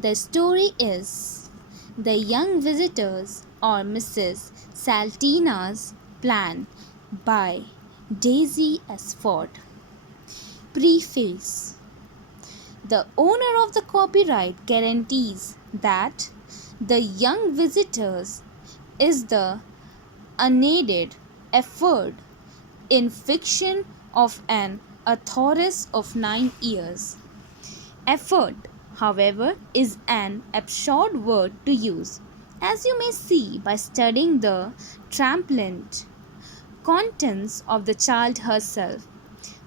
The story is The Young Visitors or Mrs. Salteena'S Plan by Daisy S. Ford. Preface. The owner of the copyright guarantees that The Young Visitors is the unaided effort in fiction of an authoress of 9 years. Effort, however, is an absurd word to use, as you may see by studying the transparent contents of the child herself,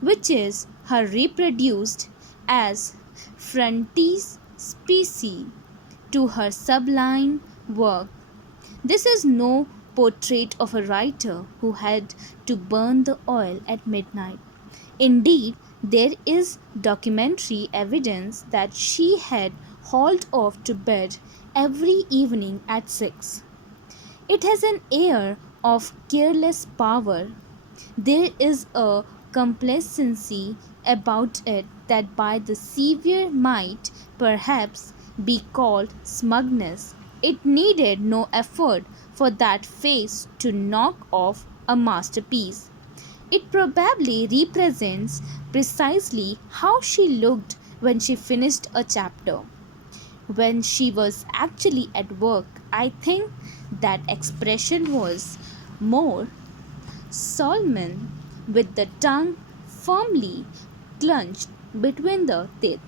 which is her reproduced as frontispiece to her sublime work. This is no portrait of a writer who had to burn the oil at midnight. Indeed, there is documentary evidence that she had hauled off to bed every evening at 6. It has an air of careless power. There is a complacency about it that by the severe might perhaps be called smugness. It needed no effort for that face to knock off a masterpiece. It probably represents precisely how she looked when she finished a chapter. When she was actually at work, I think that expression was more solemn, with the tongue firmly clenched between the teeth,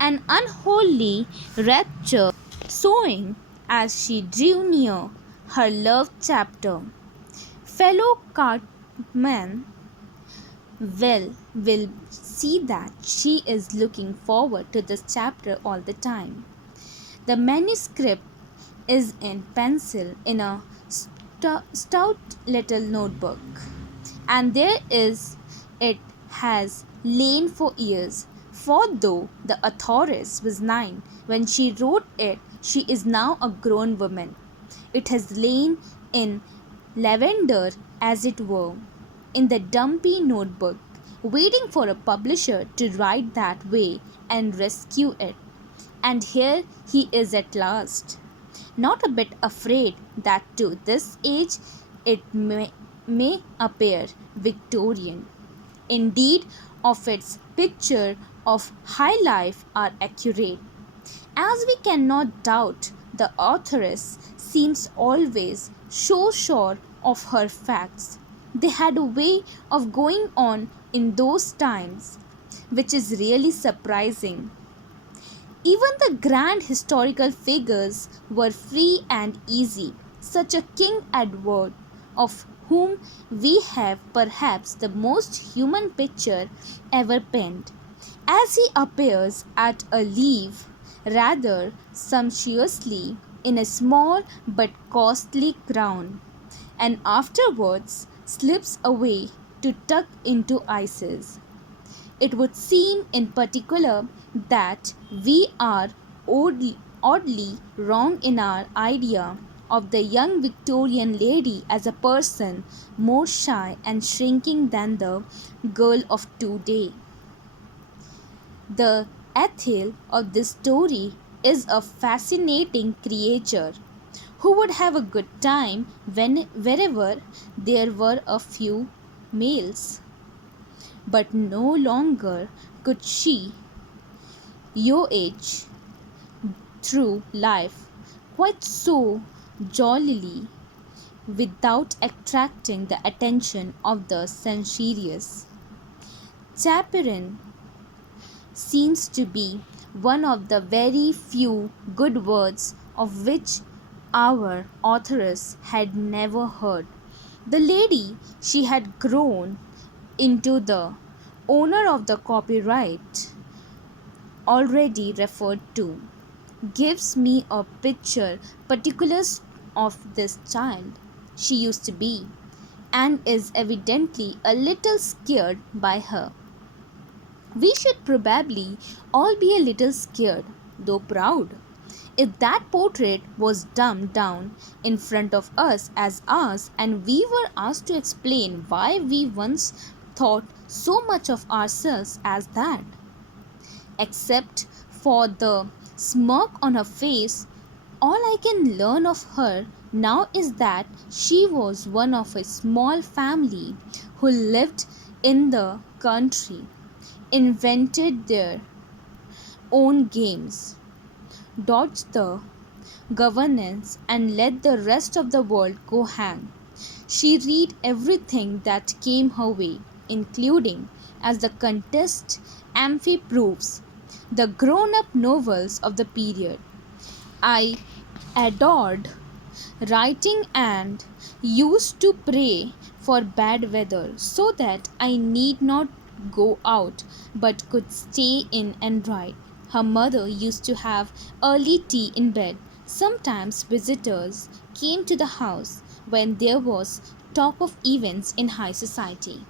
an unholy rapture sowing as she drew near her love chapter. Fellow cartman will see that she is looking forward to this chapter all the time. The manuscript is in pencil in a stout little notebook, and there is it has lain for years. For though the authoress was 9 when she wrote it, she is now a grown woman. It has lain in lavender, as it were, in the dumpy notebook, waiting for a publisher to write that way and rescue it. And here he is at last, not a bit afraid that to this age it may appear Victorian. Indeed, of its picture of high life are accurate. As we cannot doubt, the authoress seems always so sure of her facts. They had a way of going on in those times, which is really surprising. Even the grand historical figures were free and easy, such a King Edward, of whom we have perhaps the most human picture ever penned, as he appears at a leave rather sumptuously in a small but costly crown, and afterwards slips away to tuck into ices. It would seem in particular that we are oddly wrong in our idea of the young Victorian lady as a person more shy and shrinking than the girl of today. The Ethel of this story is a fascinating creature who would have a good time wherever there were a few males. But no longer could she voyage through life quite so jollily without attracting the attention of the censorious. Chaperon seems to be one of the very few good words of which our authoress had never heard. The lady she had grown into, the owner of the copyright already referred to, gives me a picture particulars of this child. She used to be, and is evidently a little scared by her. We should probably all be a little scared, though proud, if that portrait was dumbed down in front of us as ours, and we were asked to explain why we once thought so much of ourselves as that. Except for the smirk on her face. All I can learn of her now is that she was one of a small family who lived in the country, invented their own games, dodged the governance, and let the rest of the world go hang. She read everything that came her way, including, as the contest Amphi proves, the grown up novels of the period. I adored writing and used to pray for bad weather so that I need not go out but could stay in and write. Her mother used to have early tea in bed. Sometimes visitors came to the house when there was talk of events in high society.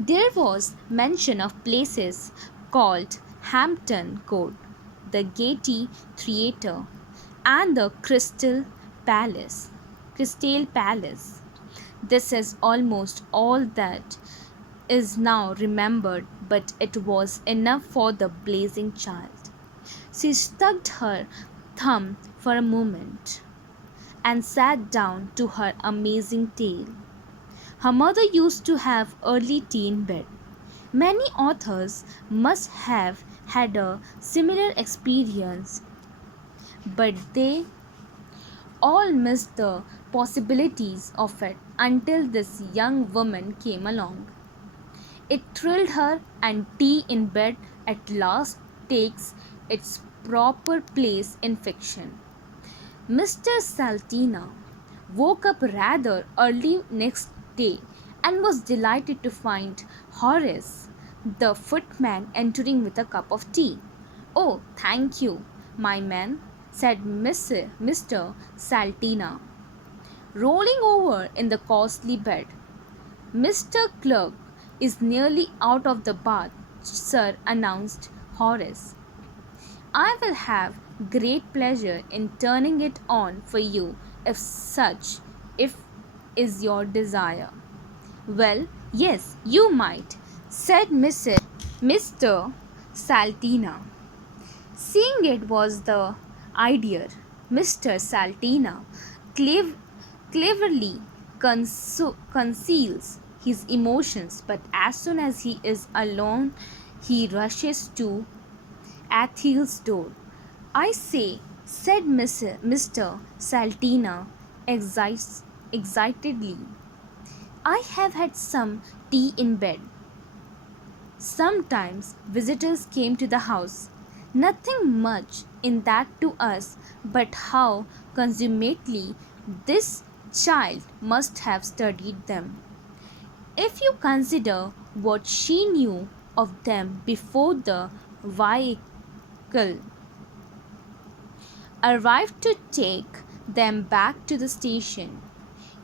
There was mention of places called Hampton Court, the Gaiety Theatre, and the Crystal Palace. This is almost all that is now remembered, but it was enough for the blazing child. She stuck her thumb for a moment and sat down to her amazing tale. Her mother used to have early tea in bed. Many authors must have had a similar experience, but they all missed the possibilities of it until this young woman came along. It thrilled her, and tea in bed at last takes its proper place in fiction. Mr. Salteena woke up rather early next day and was delighted to find Horace, the footman, entering with a cup of tea. "Oh, thank you, my man," said Mr. Salteena, rolling over in the costly bed. "Mr. Clerk is nearly out of the bath, sir," announced Horace. "I will have great pleasure in turning it on for you if is your desire." "Well, yes, you might," said Mr. Salteena. Seeing it was the idea, Mr. Salteena cleverly conceals his emotions, but as soon as he is alone, he rushes to Ethel's door. "I say," said Mr. Salteena excitedly, "I have had some tea in bed." Sometimes visitors came to the house. Nothing much in that to us, but how consummately this child must have studied them. If you consider what she knew of them before the vehicle arrived to take them back to the station,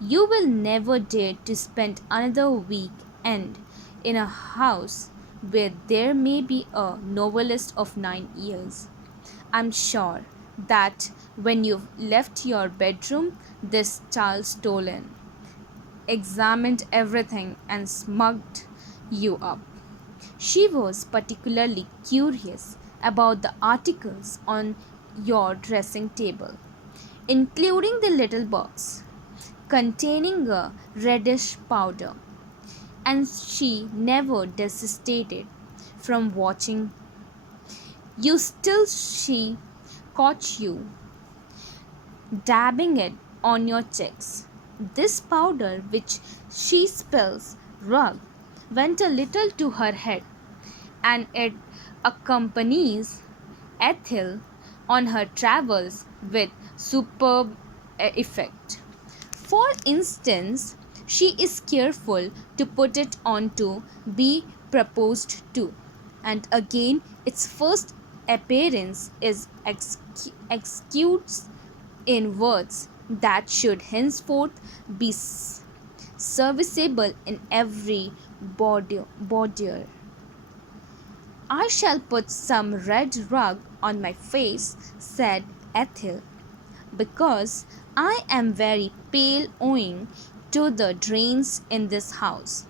you will never dare to spend another week end in a house where there may be a novelist of 9 years. I'm sure that when you've left your bedroom, this child stole in, examined everything, and smugged you up. She was particularly curious about the articles on your dressing table, including the little box containing a reddish powder, and she never desisted from watching you till she caught you dabbing it on your cheeks. This powder, which she spells rug, went a little to her head, and it accompanies Ethel on her travels with superb effect. For instance, she is careful to put it on to be proposed to, and again its first appearance is excused in words that should henceforth be serviceable in every boudoir. "I shall put some red rug on my face," said Ethel, "because I am very pale owing to the drains in this house."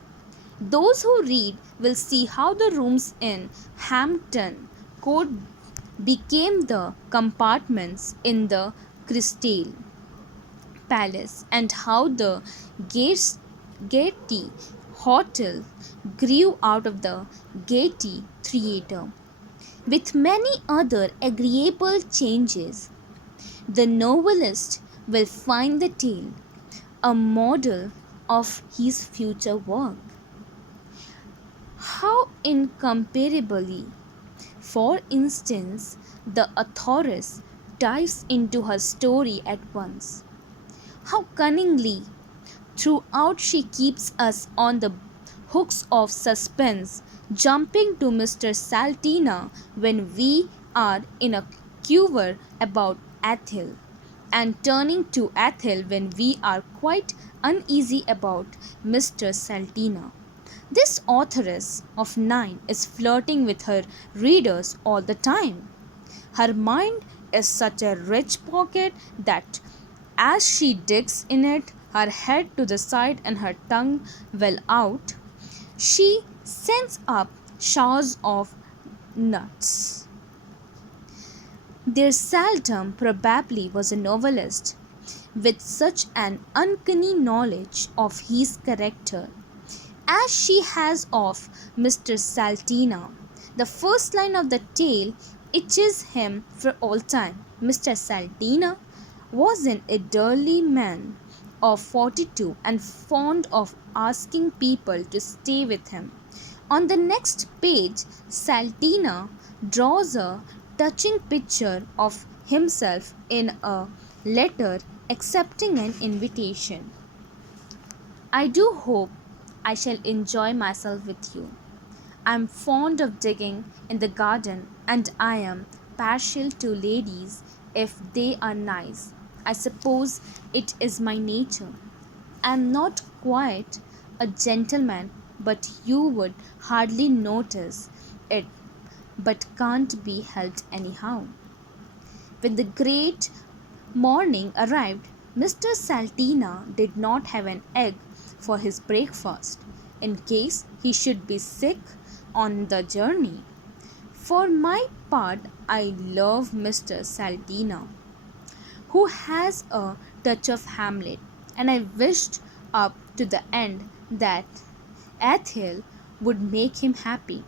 Those who read will see how the rooms in Hampton Court became the compartments in the Crystal Palace, and how the Gaiety Hotel grew out of the Gaiety Theatre. With many other agreeable changes, the novelist will find the tale a model of his future work. How incomparably, for instance, the authoress dives into her story at once. How cunningly throughout she keeps us on the hooks of suspense, jumping to Mr. Salteena when we are in a quiver about Athel, and turning to Athel when we are quite uneasy about Mr. Salteena. This authoress of 9 is flirting with her readers all the time. Her mind is such a rich pocket that as she digs in it, her head to the side and her tongue well out, she sends up showers of nuts. There seldom probably was a novelist with such an uncanny knowledge of his character as she has of Mr. Salteena. The first line of the tale itches him for all time. Mr. Salteena was an elderly man of 42 and fond of asking people to stay with him. On the next page, Salteena draws a touching picture of himself in a letter accepting an invitation. I do hope I shall enjoy myself with you. I am fond of digging in the garden, and I am partial to ladies if they are nice. I suppose it is my nature. I am not quite a gentleman, but you would hardly notice it, but can't be helped anyhow. When the great morning arrived, Mr. Salteena did not have an egg for his breakfast, in case he should be sick on the journey. For my part, I love Mr. Salteena, who has a touch of Hamlet, and I wished up to the end that Athel would make him happy,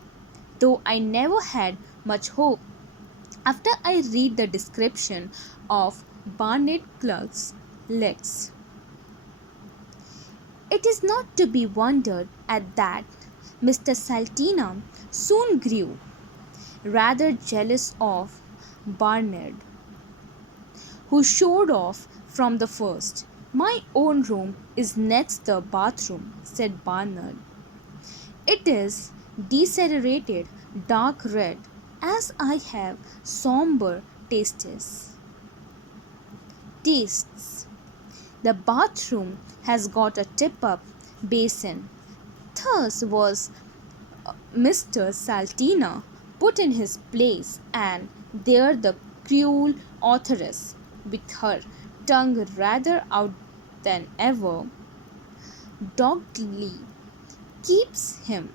though I never had much hope. After I read the description of Barnet Clerk's legs, it is not to be wondered at that Mr. Salteena soon grew rather jealous of Barnard, who showed off from the first. My own room is next the bathroom, said Barnard. It is decelerated dark red, as I have somber tastes. The bathroom has got a tip-up basin. Thus was Mr. Salteena put in his place, and there the cruel authoress, with her tongue rather out than ever, doggedly keeps him.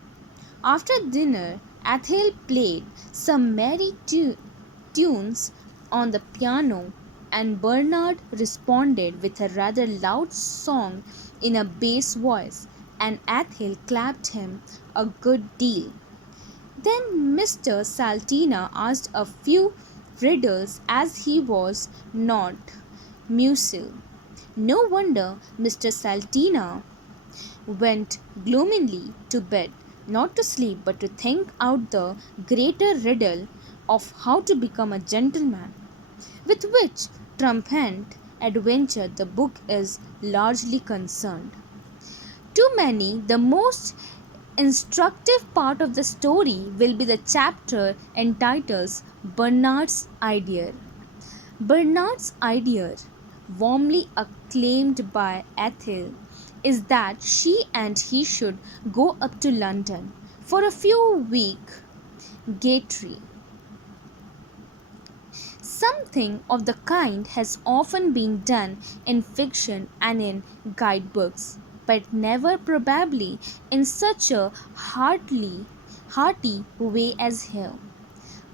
After dinner, Athel played some merry tunes on the piano, and Bernard responded with a rather loud song in a bass voice, and Athel clapped him a good deal. Then Mr. Salteena asked a few riddles as he was not musil. No wonder Mr. Salteena went gloomily to bed, not to sleep but to think out the greater riddle of how to become a gentleman, with which triumphant adventure the book is largely concerned. To many, the most instructive part of the story will be the chapter entitled Bernard's Idea. Bernard's idea, warmly acclaimed by Athel, is that she and he should go up to London for a few weeks' gaiety. Something of the kind has often been done in fiction and in guidebooks, but never probably in such a hearty way as here.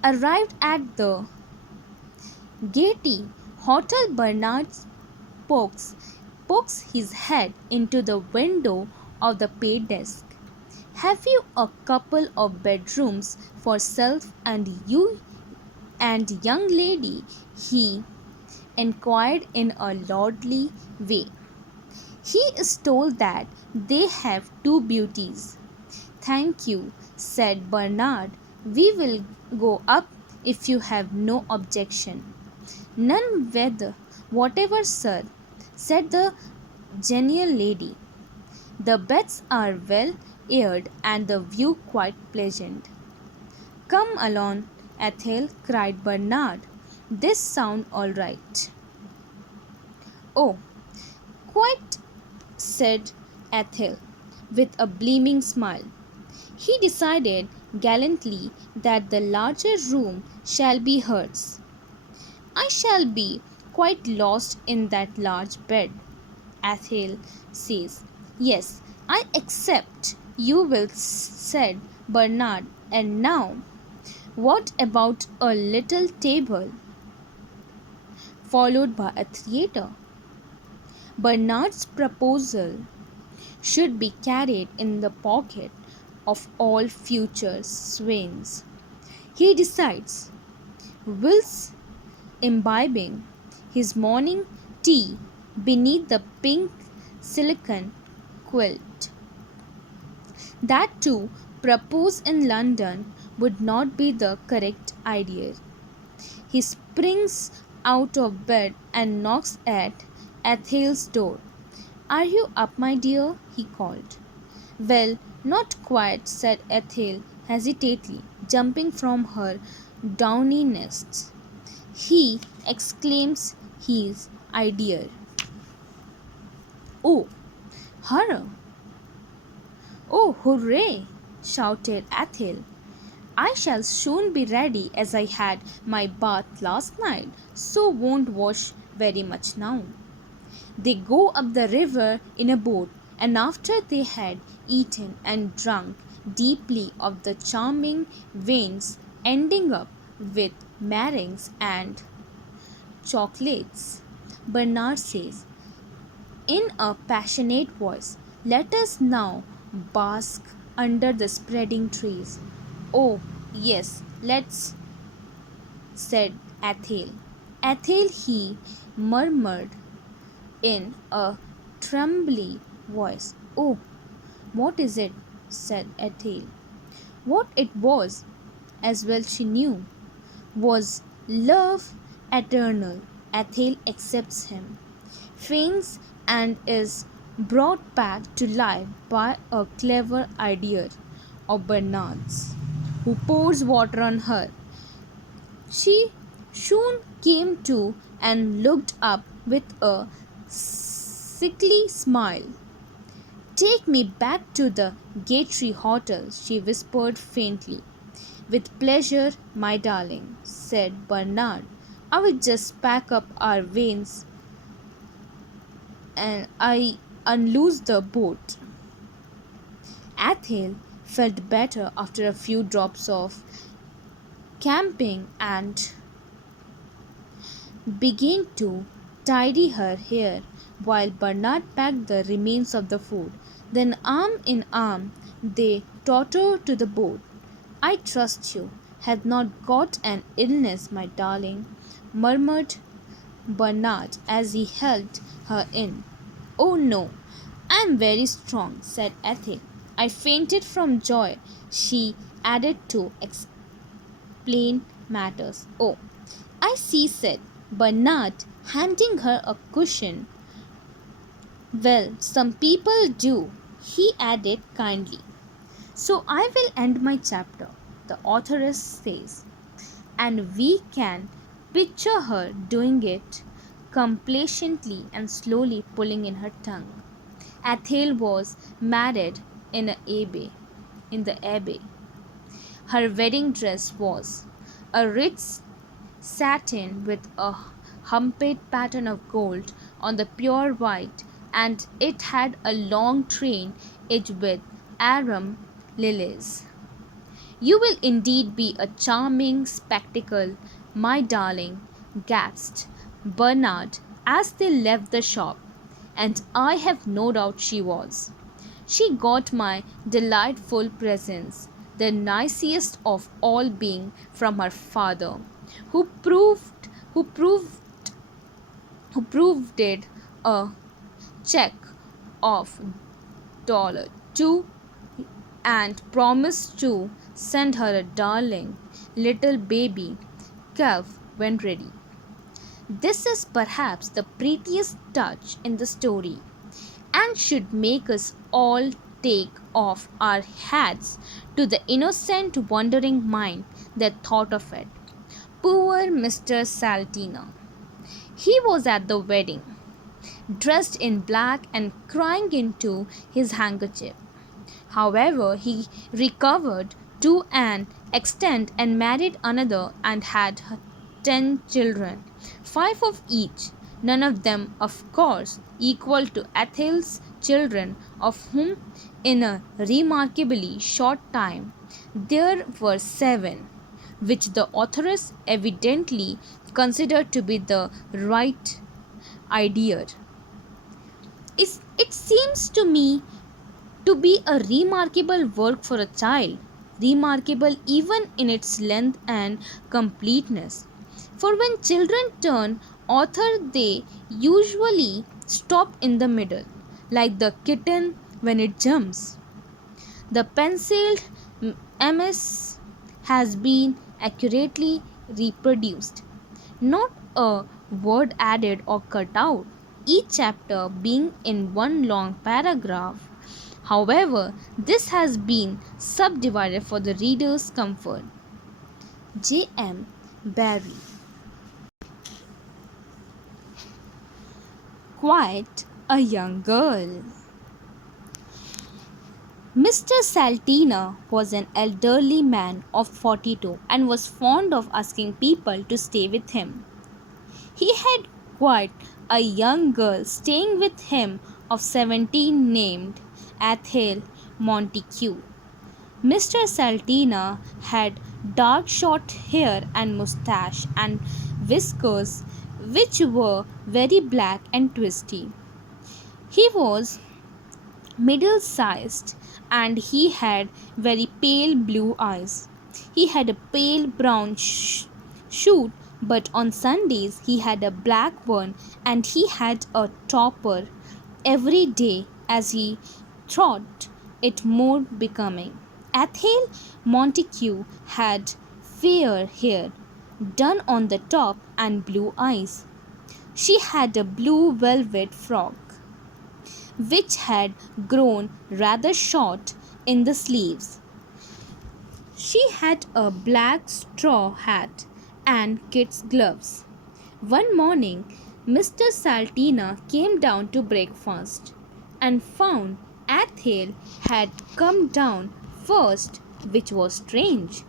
Arrived at the Gaiety Hotel, Bernard pokes his head into the window of the pay desk. Have you a couple of bedrooms for self and you and young lady? He inquired in a lordly way. He is told that they have two beauties. Thank you, said Bernard. We will go up if you have no objection. None whatever, sir, said the genial lady. The beds are well aired and the view quite pleasant. Come along, Ethel, cried Bernard. This sounds all right. Oh, quite, said Ethel, with a beaming smile. He decided gallantly that the larger room shall be hers. I shall be quite lost in that large bed, Ethel says. Yes, I accept you will, said Bernard. And now, what about a little table, followed by a theatre? Bernard's proposal should be carried in the pocket of all future swains. He decides, whilst imbibing his morning tea beneath the pink silicon quilt, that to propose in London would not be the correct idea. He springs out of bed and knocks at Ethel's door. Are you up, my dear? He called. Well, not quite, said Ethel hesitantly, jumping from her downy nest. He exclaims his idea. Oh, horror! Oh, hooray! Shouted Ethel. I shall soon be ready, as I had my bath last night, so won't wash very much now. They go up the river in a boat, and after they had eaten and drunk deeply of the charming wines, ending up with meringues and chocolates, Bernard says, in a passionate voice, let us now bask under the spreading trees. Oh, yes, let's, said Ethel. Ethel, he murmured in a trembly voice. Oh, what is it? Said Ethel. What it was, as well she knew, was love eternal. Ethel accepts him, faints, and is brought back to life by a clever idea of Bernard's, who pours water on her. She soon came to and looked up with a sickly smile. Take me back to the Gaiety Hotel, she whispered faintly. With pleasure, my darling, said Bernard. I will just pack up our veins and I unloose the boat. Ethel felt better after a few drops of camping and began to tidy her hair while Bernard packed the remains of the food. Then, arm in arm, they tottered to the boat. I trust you have not got an illness, my darling, murmured Bernard as he helped her in. Oh no, I am very strong, said Ethel. I fainted from joy, she added to explain matters. Oh, I see, said Bernard, handing her a cushion. Well, some people do, he added kindly. So I will end my chapter, the authoress says, and we can picture her doing it complacently and slowly pulling in her tongue. Ethel was married in the abbey. Her wedding dress was a rich satin with a humped pattern of gold on the pure white, and it had a long train edged with arum lilies. You will indeed be a charming spectacle, my darling, gasped Bernard as they left the shop, and I have no doubt she was. She got my delightful presents, the nicest of all being from her father, who proved who proved who proved it a check of $2 and promised to send her a darling little baby calf when ready. This is perhaps the prettiest touch in the story and should make us all take off our hats to the innocent, wondering mind that thought of it. Poor Mr. Salteena. He was at the wedding, dressed in black and crying into his handkerchief. However, he recovered to an extent and married another and had 10 children, 5 of each, none of them, of course, equal to Ethel's children, of whom, in a remarkably short time, there were 7, which the authoress evidently considered to be the right idea. It seems to me to be a remarkable work for a child, remarkable even in its length and completeness. For when children turn author, they usually stop in the middle, like the kitten when it jumps. The penciled MS has been accurately reproduced, not a word added or cut out, each chapter being in one long paragraph. However, this has been subdivided for the reader's comfort. J. M. Barrie. Quite a young girl. Mr. Salteena was an elderly man of 42 and was fond of asking people to stay with him. He had quite a young girl staying with him of 17 named Ethel Montague. Mr. Salteena had dark short hair and moustache and whiskers which were very black and twisty. He was middle sized and he had very pale blue eyes. He had a pale brown suit, but on Sundays he had a black one and he had a topper every day as he thought it more becoming. Ethel Montague had fair hair done on the top and blue eyes. She had a blue velvet frock which had grown rather short in the sleeves. She had a black straw hat and kid's gloves. One morning, Mr. Salteena came down to breakfast and found Ethel had come down first, which was strange.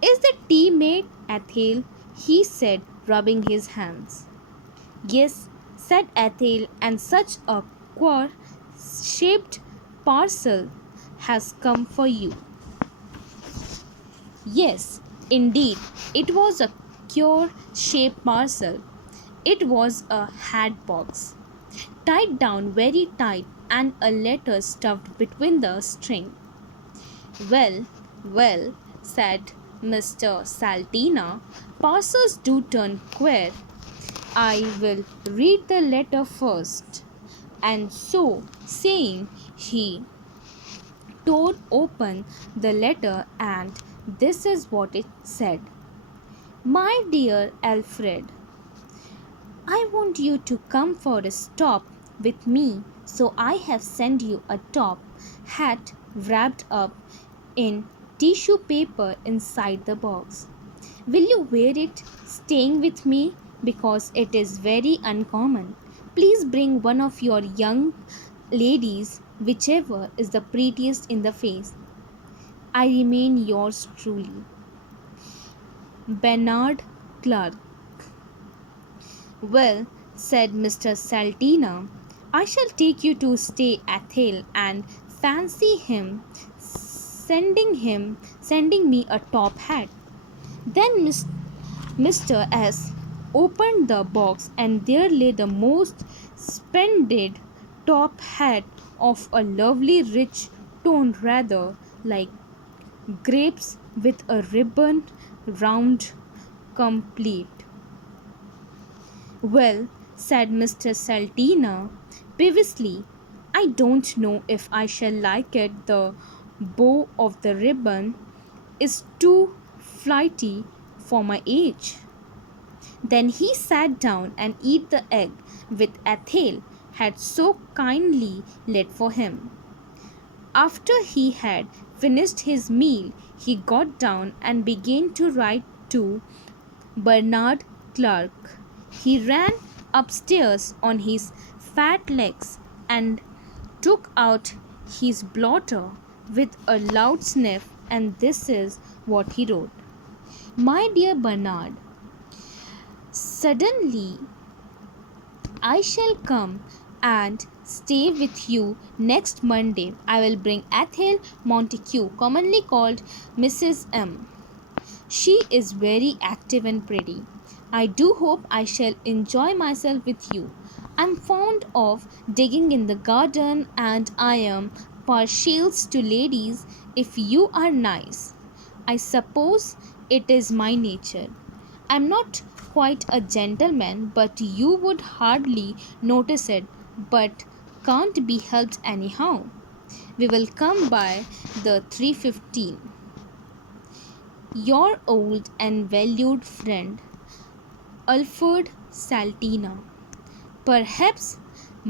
"Is the tea made, Ethel?" he said, rubbing his hands. "Yes," said Ethel, "and such a queer-shaped parcel has come for you." Yes, indeed, it was a queer-shaped parcel. It was a hat box, tied down very tight, and a letter stuffed between the string. "Well, well," said Mr. Salteena, "parcels do turn queer. I will read the letter first." And so saying, he tore open the letter, and this is what it said. "My dear Alfred, I want you to come for a stop with me, so I have sent you a top hat wrapped up in tissue paper inside the box. Will you wear it staying with me, because it is very uncommon? Please bring one of your young ladies, whichever is the prettiest in the face. I remain yours truly, Bernard Clark." "Well," said Mr. Salteena, "I shall take you to stay Ethel and fancy him sending me a top hat. Then Mr. S opened the box, and there lay the most splendid top hat of a lovely rich tone, rather like grapes, with a ribbon round complete. "Well," said Mr. Salteena peevishly, "I don't know if I shall like it. The bow of the ribbon is too flighty for my age." Then he sat down and ate the egg which Athel had so kindly laid for him. After he had finished his meal, he got down and began to write to Bernard Clark. He ran upstairs on his fat legs and took out his blotter with a loud sniff, and this is what he wrote: "My dear Bernard, suddenly I shall come and stay with you next Monday. I will bring Athel Montague, commonly called Mrs. M. She is very active and pretty. I do hope I shall enjoy myself with you. I am fond of digging in the garden, and I am partial to ladies if you are nice. I suppose it is my nature. I am not quite a gentleman, but you would hardly notice it, but can't be helped anyhow. We will come by the 3:15. Your old and valued friend, Alfred Salteena." Perhaps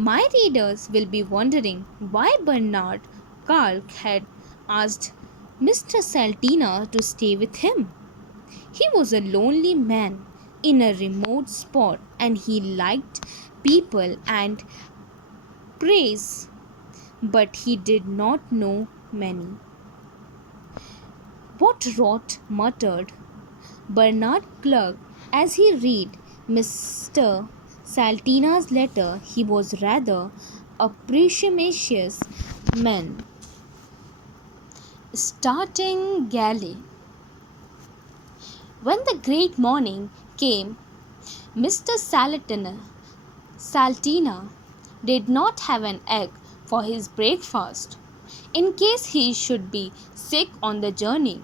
my readers will be wondering why Bernard Clark had asked Mr. Salteena to stay with him. He was a lonely man in a remote spot, and he liked people and praise, but he did not know many. "What rot," muttered Bernard Clark as he read Mr. Salteena'S letter. He was rather a presumptuous man. Starting galley. When the great morning came, Mr. Salteena did not have an egg for his breakfast, in case he should be sick on the journey.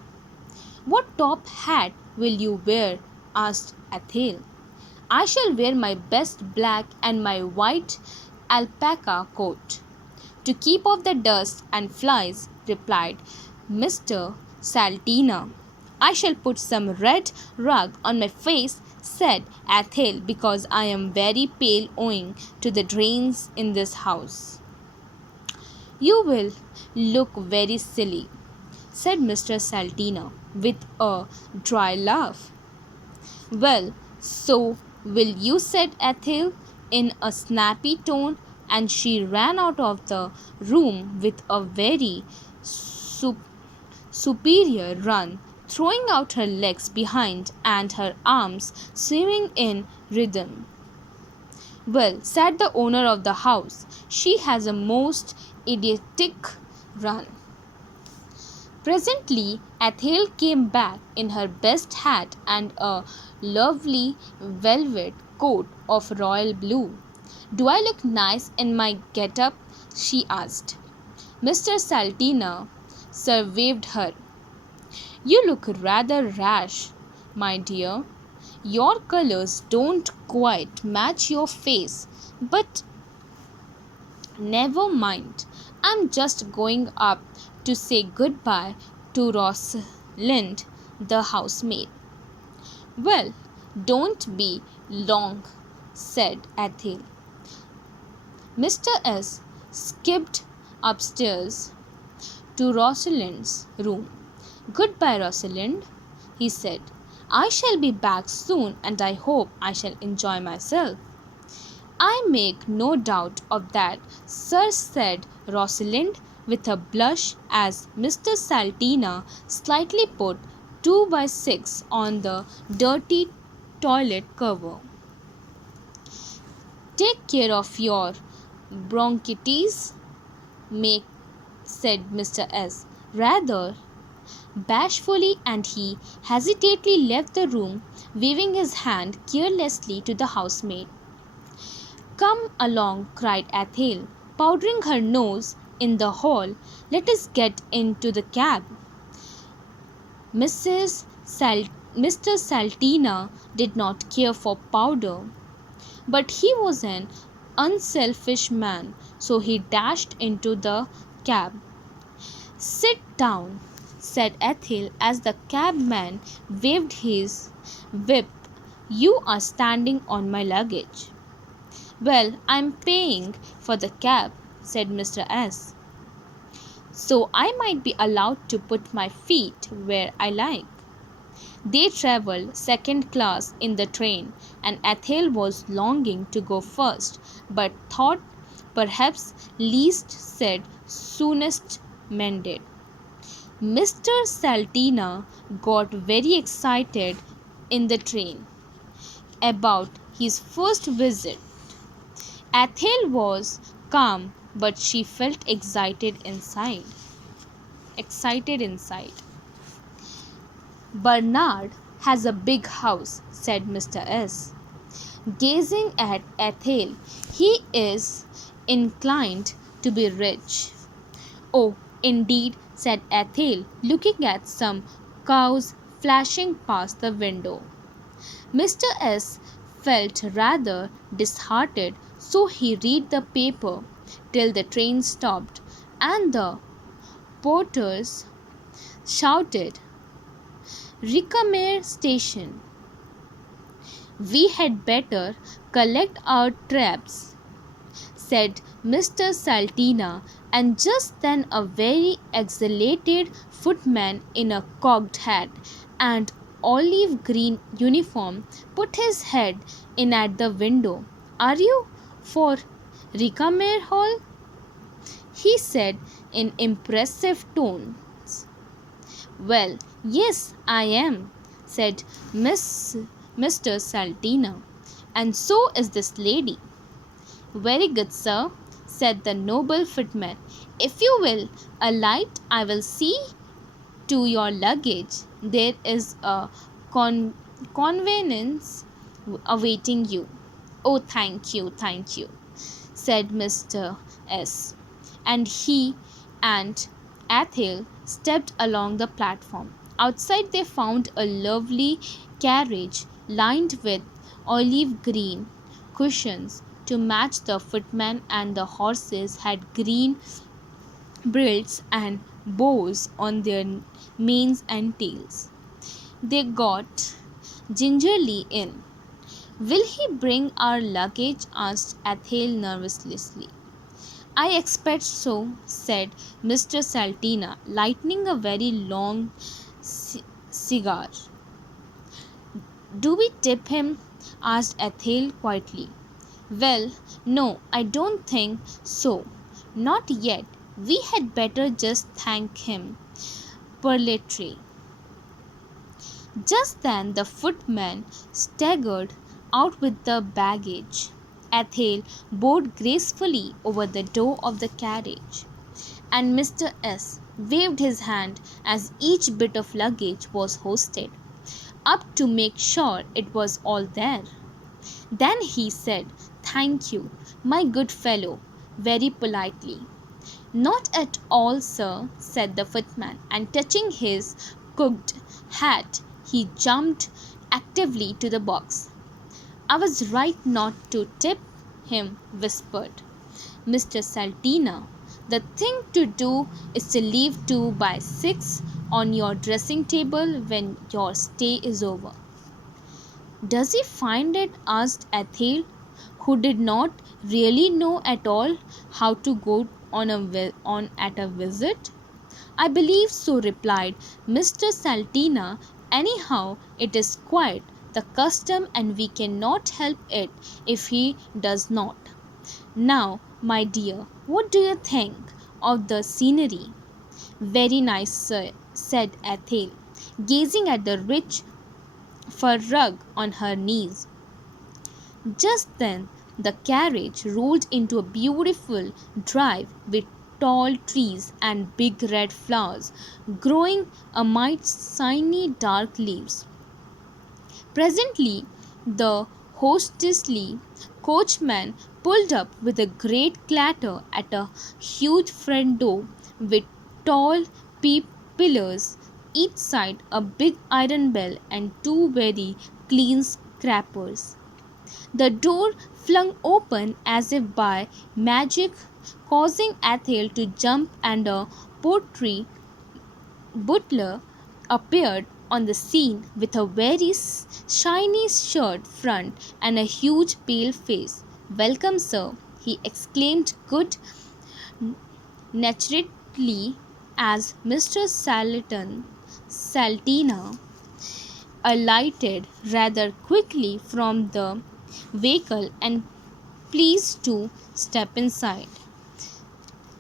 "What top hat will you wear?" asked Athel. "I shall wear my best black and my white alpaca coat, to keep off the dust and flies," replied Mr. Salteena. "I shall put some red rag on my face," said Athel, "because I am very pale owing to the drains in this house." "You will look very silly," said Mr. Salteena with a dry laugh. "Well, so will you," said Athel in a snappy tone, and she ran out of the room with a very superior run, throwing out her legs behind and her arms swimming in rhythm. "Well," said the owner of the house, "she has a most idiotic run." Presently Athel came back in her best hat and a lovely velvet coat of royal blue. "Do I look nice in my get-up?" she asked. Mr. Salteena surveyed her. "You look rather rash, my dear. Your colors don't quite match your face, but never mind. I'm just going up to say goodbye to Rosalind, the housemaid." "Well, don't be long," said Athel. Mr. S skipped upstairs to Rosalind's room. "Goodbye, Rosalind," he said. "I shall be back soon, and I hope I shall enjoy myself." "I make no doubt of that, sir," said Rosalind with a blush, as Mr. Salteena slightly put 2x6 on the dirty toilet cover. "Take care of your bronchitis, said Mr. S. rather bashfully, and he hesitantly left the room, waving his hand carelessly to the housemaid. "Come along," cried Athel, powdering her nose in the hall. "Let us get into the cab." Mrs. Mr. Salteena did not care for powder, but he was an unselfish man, so he dashed into the cab. "Sit down," said Ethel as the cabman waved his whip. "You are standing on my luggage." "Well, I'm paying for the cab," said Mr. S, "so I might be allowed to put my feet where I like." They travelled second class in the train, and Ethel was longing to go first, but thought perhaps least said soonest mended. Mr. Salteena got very excited in the train about his first visit. Ethel was calm, but she felt excited inside. "Bernard has a big house," said Mr. S, gazing at Ethel. "He is inclined to be rich." "Oh, indeed," said Ethel, looking at some cows flashing past the window. Mr. S felt rather disheartened, so he read the paper till the train stopped, and the porters shouted, "Ricamere Station." "We had better collect our traps," said Mr. Salteena, and just then a very exhilarated footman in a cocked hat and olive green uniform put his head in at the window. "Are you for Ricamere Hall?" he said in impressive tones. "Well, yes, I am," said Mr. Salteena, "and so is this lady." "Very good, sir," said the noble footman. "If you will alight, I will see to your luggage. There is a conveyance awaiting you." "Oh, thank you," said Mr. S, and he and Athel stepped along the platform. Outside they found a lovely carriage lined with olive green cushions to match the footman, and the horses had green brills and bows on their manes and tails. They got gingerly in. "Will he bring our luggage?" asked Athel nervously. "I expect so," said Mr. Salteena, lighting a very long cigar. "Do we tip him?" asked Ethel quietly. "Well, no, I don't think so. Not yet. We had better just thank him politely." Just then the footman staggered out with the baggage. Ethel bowed gracefully over the door of the carriage, and Mr. S waved his hand as each bit of luggage was hoisted up to make sure it was all there. Then he said, "Thank you, my good fellow," very politely. "Not at all, sir," said the footman, and touching his cocked hat, he jumped actively to the box. "I was right not to tip him," whispered Mr. Salteena. "The thing to do is to leave 2 by 6 on your dressing table when your stay is over." "Does he find it?" asked Ethel, who did not really know at all how to go on at a visit. "I believe so," replied Mr. Salteena. "Anyhow, it is quite the custom, and we cannot help it if he does not. Now, my dear, what do you think of the scenery?" "Very nice, sir," said Ethel, gazing at the rich fur rug on her knees. Just then the carriage rolled into a beautiful drive with tall trees and big red flowers growing amidst shiny dark leaves. Presently, the hostessly coachman pulled up with a great clatter at a huge front door with tall pillars each side, a big iron bell, and two very clean scrapers. The door flung open as if by magic, causing Athel to jump, and a portly butler appeared on the scene with a very shiny shirt front and a huge pale face. "Welcome, sir," he exclaimed good naturedly as Mr. Salteena alighted rather quickly from the vehicle and pleased to step inside.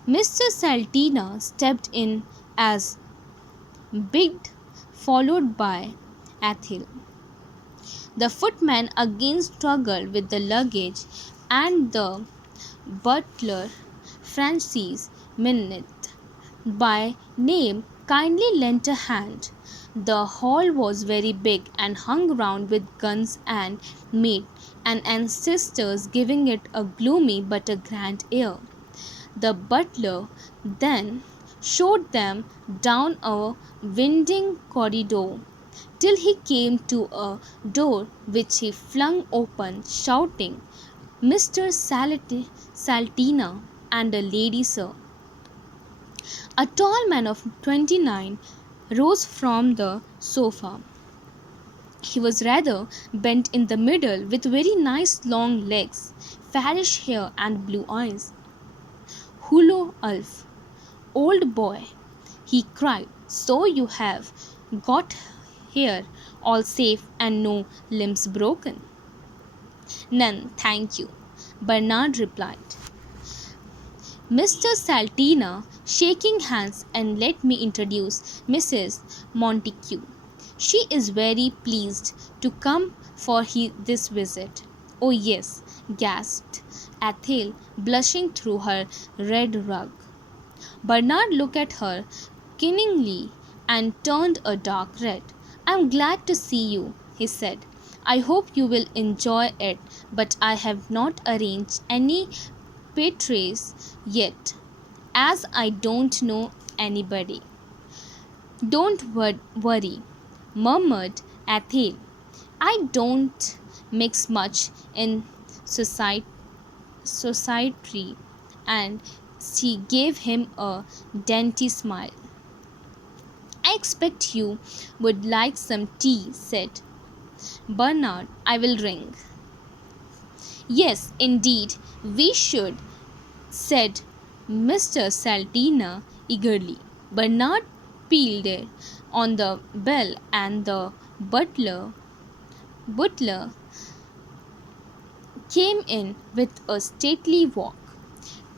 Mr. Salteena stepped in as begged, followed by Athel. The footman again struggled with the luggage, and the butler, Francis Minette, by name, kindly lent a hand. The hall was very big and hung round with guns and meat and ancestors, giving it a gloomy but a grand air. The butler then showed them down a winding corridor till he came to a door which he flung open, shouting, "Mr. Salteena and a lady, sir." A tall man of 29 rose from the sofa. He was rather bent in the middle, with very nice long legs, fairish hair, and blue eyes. "Hullo, Ulf, old boy," he cried, "so you have got here all safe and no limbs broken?" "None, thank you," Bernard replied. "Mr. Salteena, shaking hands, and let me introduce Mrs. Montague. She is very pleased to come for this visit." "Oh, yes," gasped Athel, blushing through her red rug. Bernard looked at her keenly and turned a dark red. "I am glad to see you," he said. "I hope you will enjoy it, but I have not arranged any portraits yet, as I don't know anybody." "Don't worry," murmured Athel. "I don't mix much in society," and she gave him a dainty smile. "I expect you would like some tea," said Bernard. "I will ring." "Yes, indeed, we should," said Mr. Salteena eagerly. Bernard pealed on the bell, and the butler came in with a stately walk.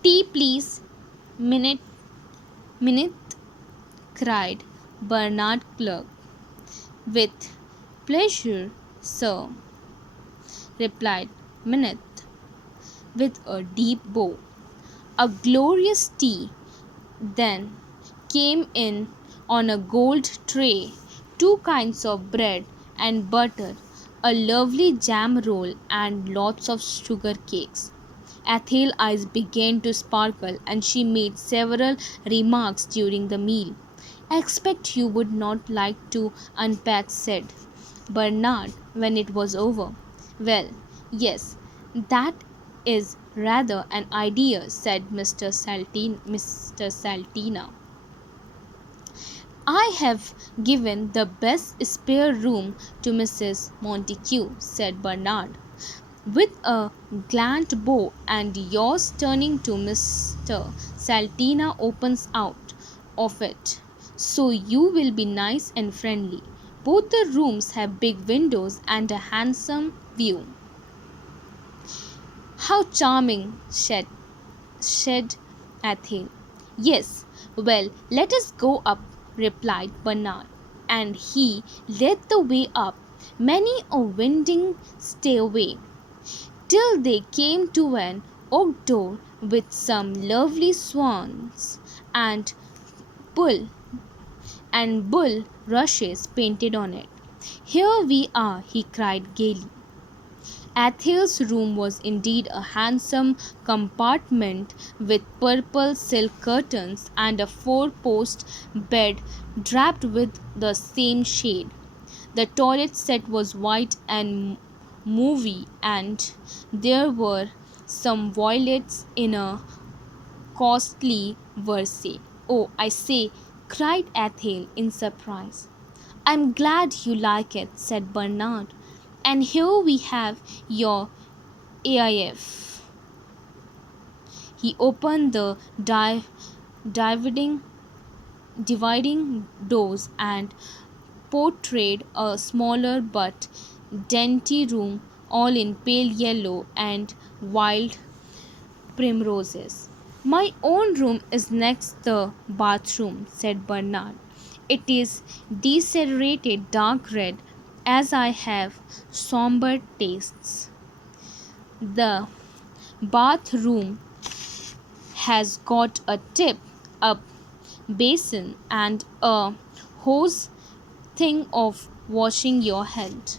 "Tea, please, minute, minute," cried Bernard clerk. "With pleasure, sir," replied Minette with a deep bow. A glorious tea then came in on a gold tray, two kinds of bread and butter, a lovely jam roll, and lots of sugar cakes. Athel's eyes began to sparkle, and she made several remarks during the meal. "I expect you would not like to unpack," said Bernard when it was over. "Well, yes, that is rather an idea," said Mr. Salteena. "I have given the best spare room to Mrs. Montague," said Bernard, with a gallant bow, "and yours," turning to Mr. Salteena, "opens out of it, so you will be nice and friendly. Both the rooms have big windows and a handsome view." "How charming," said Athel. "Yes, well, let us go up," replied Bernard, and he led the way up many a winding stairway till they came to an oak door with some lovely swans and bull bull rushes painted on it. Here we are, he cried gaily. Athel's room was indeed a handsome compartment with purple silk curtains and a four-post bed draped with the same shade. The toilet set was white and movie, and there were some violets in a costly vase. Oh, I say, cried Athel in surprise. I'm glad you like it, said Bernard. And here we have your AIF. He opened the dividing, dividing doors and portrayed a smaller but dainty room all in pale yellow and wild primroses. My own room is next the bathroom, said Bernard. It is decelerated dark red, as I have somber tastes. The bathroom has got a tip up basin and a hose thing of washing your head.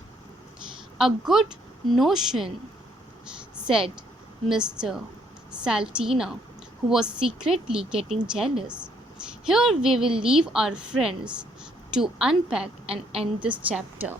A good notion, said Mr. Salteena, who was secretly getting jealous. Here we will leave our friends to unpack and end this chapter.